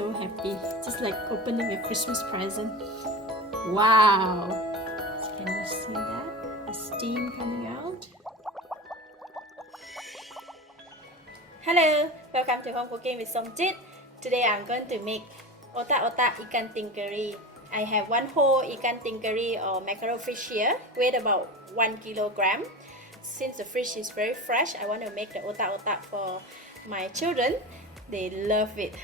so happy, just like opening a Christmas present. Wow! Can you see that? The steam coming out. Hello, welcome to Home Cooking with Somjit. Today I'm going to make Otak Otak Ikan Tinggiri. I have one whole Ikan Tinggiri or mackerel fish here, weighed about 1 kilogram. Since the fish is very fresh, I want to make the Otak Otak for my children. They love it.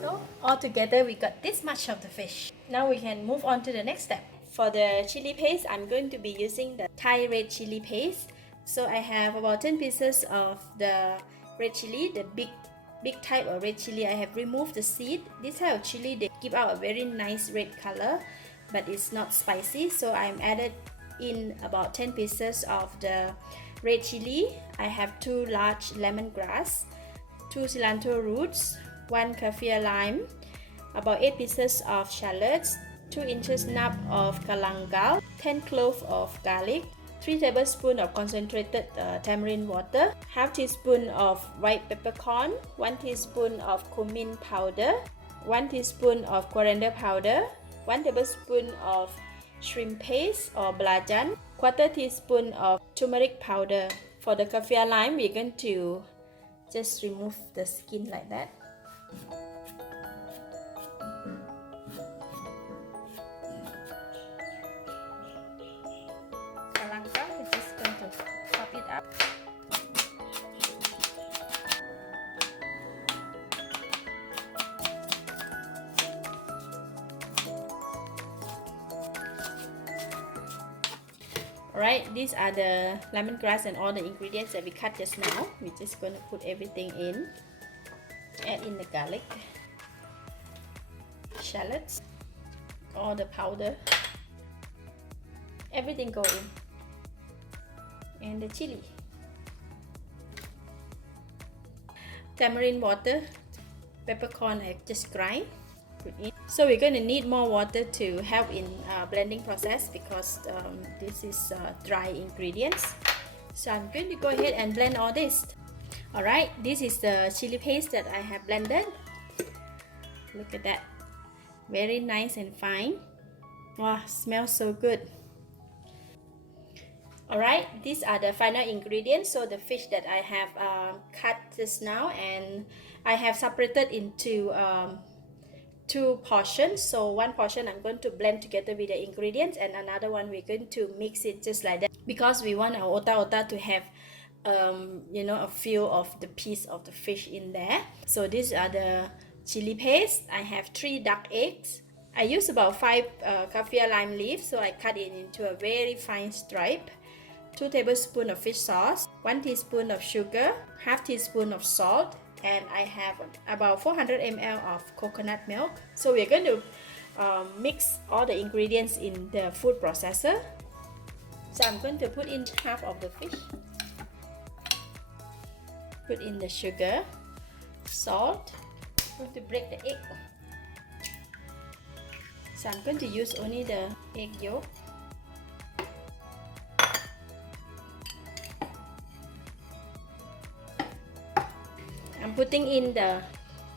So altogether we got this much of the fish. Now we can move on to the next step. For the chili paste, I'm going to be using the Thai red chili paste. So I have about 10 pieces of the red chili, the big type of red chili. I have removed the seed. This type of chili, they give out a very nice red color, but it's not spicy. So I'm added in about 10 pieces of the red chili. I have 2 large lemongrass, 2 cilantro roots, 1 kaffir lime, about 8 pieces of shallots, 2 inches nub of galangal, 10 cloves of garlic, 3 tablespoons of concentrated tamarind water, half teaspoon of white peppercorn, 1 teaspoon of cumin powder, 1 teaspoon of coriander powder, 1 tablespoon of shrimp paste or belacan, 1/4 teaspoon of turmeric powder. For the kaffir lime, we're going to just remove the skin like that. Galangal, we're just going to pop it up. Alright, these are the lemongrass and all the ingredients that we cut just now. We're just going to put everything in. Add in the garlic, shallots, all the powder, everything go in, and the chili, tamarind water, peppercorn I just grind, put in. So we're going to need more water to help in blending process because this is dry ingredients. So I'm going to go ahead and blend all this. Alright, this is the chili paste that I have blended. Look at that. Very nice and fine. Wow, smells so good. Alright, these are the final ingredients. So the fish that I have cut just now, and I have separated into 2 portions. So one portion I'm going to blend together with the ingredients, and another one we're going to mix it just like that because we want our otak otak to have you know, a few of the piece of the fish in there. So these are the chili paste. I have 3 duck eggs. I use about 5 kaffir lime leaves, so I cut it into a very fine stripe. 2 tablespoons of fish sauce, 1 teaspoon of sugar, half teaspoon of salt, and I have about 400 ml of coconut milk. So we're going to mix all the ingredients in the food processor. So I'm going to put in half of the fish. Put in the sugar, salt. I'm going to break the egg. So I'm going to use only the egg yolk. I'm putting in the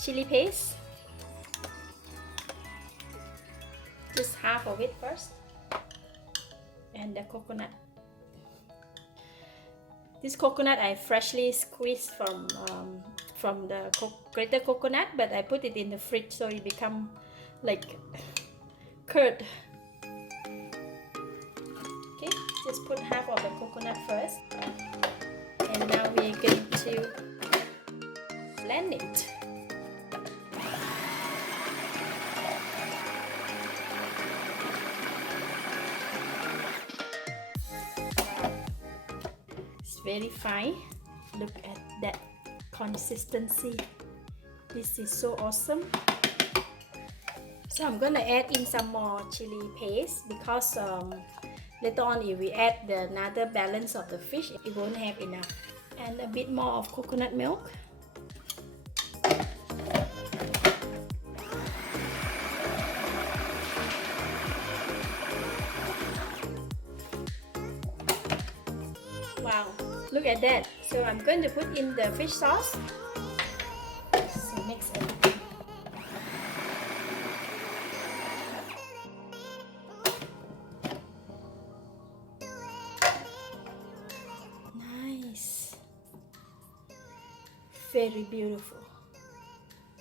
chili paste. Just half of it first. And the coconut. This coconut I freshly squeezed from the grated coconut, but I put it in the fridge so it become like curd. Just put half of the coconut first, and now we're going to blend it. It's very fine. Look at that consistency. This is so awesome. So I'm gonna add in some more chili paste because later on if we add another balance of the fish, it won't have enough. And a bit more of coconut milk. Wow, look at that. So I'm going to put in the fish sauce. So mix everything. Nice. Very beautiful.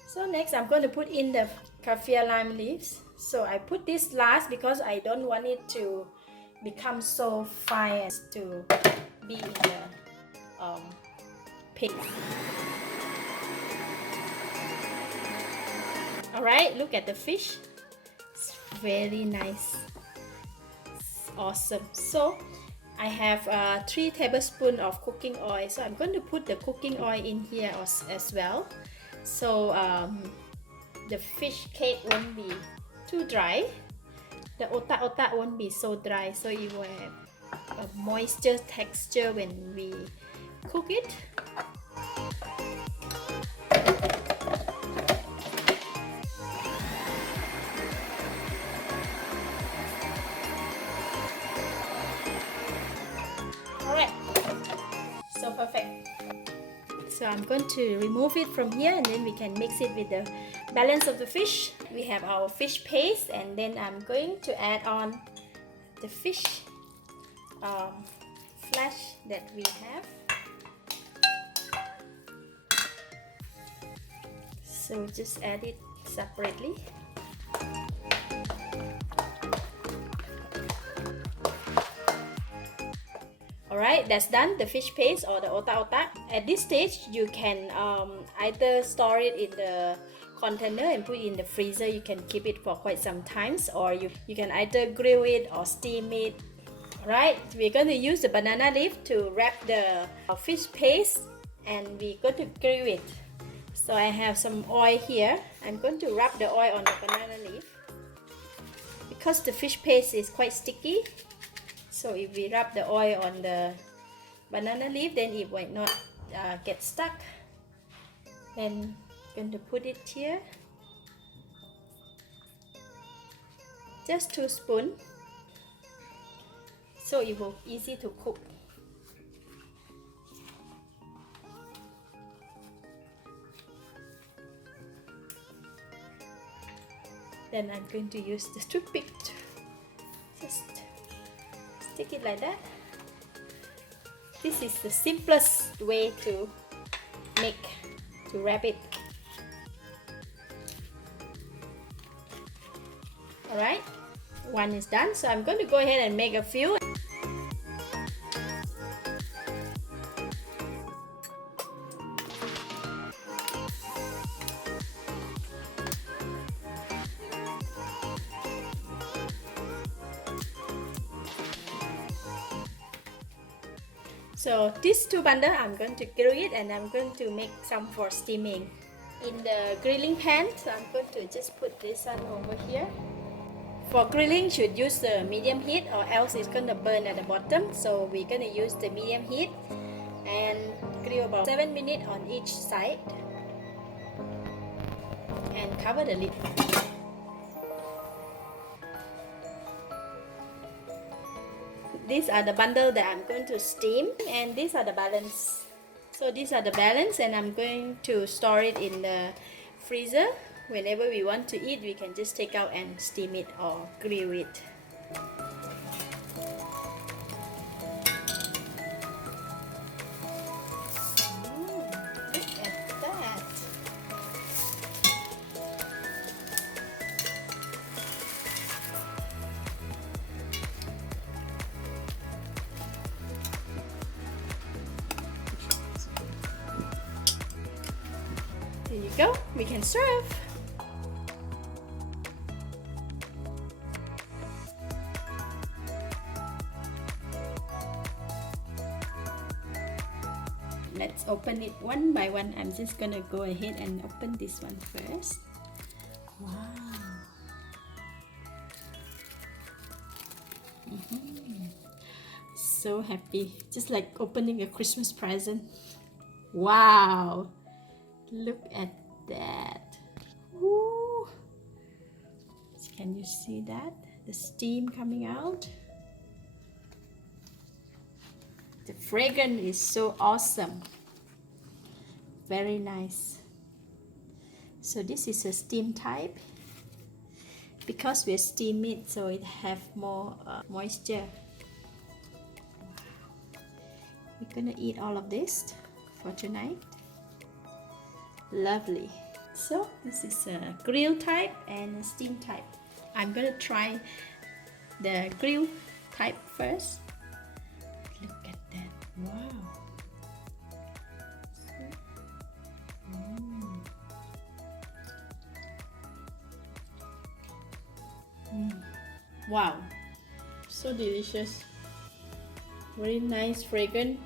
So next I'm going to put in the kaffir lime leaves. So I put this last because I don't want it to become so fine as to be in the paste. Alright, look at the fish. It's very nice. It's awesome. So I have 3 tablespoons of cooking oil. So I'm going to put the cooking oil in here as well. So the fish cake won't be too dry. The otak otak won't be so dry. So it will have a moisture texture when we cook it. Alright, so perfect. So I'm going to remove it from here and then we can mix it with the balance of the fish. We have our fish paste and then I'm going to add on the fish flesh that we have. So just add it separately. Alright, that's done, the fish paste or the otak otak. At this stage, you can either store it in the container and put it in the freezer. You can keep it for quite some times, or you can either grill it or steam it. Alright, we're going to use the banana leaf to wrap the fish paste and we're going to grill it. So I have some oil here. I'm going to rub the oil on the banana leaf because the fish paste is quite sticky. So if we rub the oil on the banana leaf, then it might not get stuck. Then I'm going to put it here. Just 2 spoons. So it will be easy to cook. Then I'm going to use the toothpick to just stick it like that. This is the simplest way to wrap it. Alright, one is done, so I'm going to go ahead and make a few. So these 2 bundles, I'm going to grill it and I'm going to make some for steaming. In the grilling pan, so I'm going to just put this one over here. For grilling, should use the medium heat or else it's going to burn at the bottom. So we're going to use the medium heat and grill about 7 minutes on each side. And cover the lid. These are the bundle that I'm going to steam, and these are the balance. So these are the balance, and I'm going to store it in the freezer. Whenever we want to eat, we can just take out and steam it or grill it. Look at that. go, we can serve. Let's open it one by one. I'm just gonna go ahead and open this one first. Wow. So happy, just like opening a Christmas present. Wow, look at that. Woo. Can you see that? The steam coming out. The fragrance is so awesome. Very nice. So this is a steam type. Because we steam it, so it have more moisture. We're gonna eat all of this for tonight. Lovely. So this is a grill type and a steam type. I'm gonna try the grill type first. Look at that. Wow. Wow, so delicious. Very nice fragrance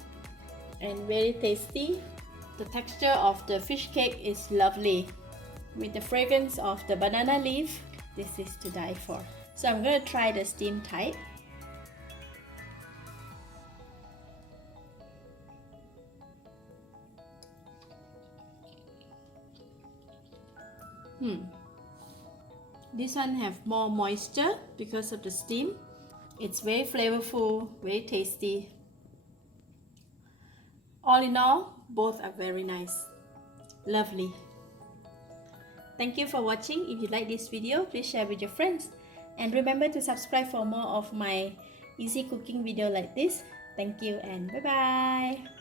and very tasty. The texture of the fish cake is lovely. With the fragrance of the banana leaf, this is to die for. So I'm gonna try the steam type. This one have more moisture because of the steam. It's very flavorful, very tasty. All in all, both are very nice. Lovely. Thank you for watching. If you like this video, please share with your friends. And remember to subscribe for more of my easy cooking video like this. Thank you and bye-bye.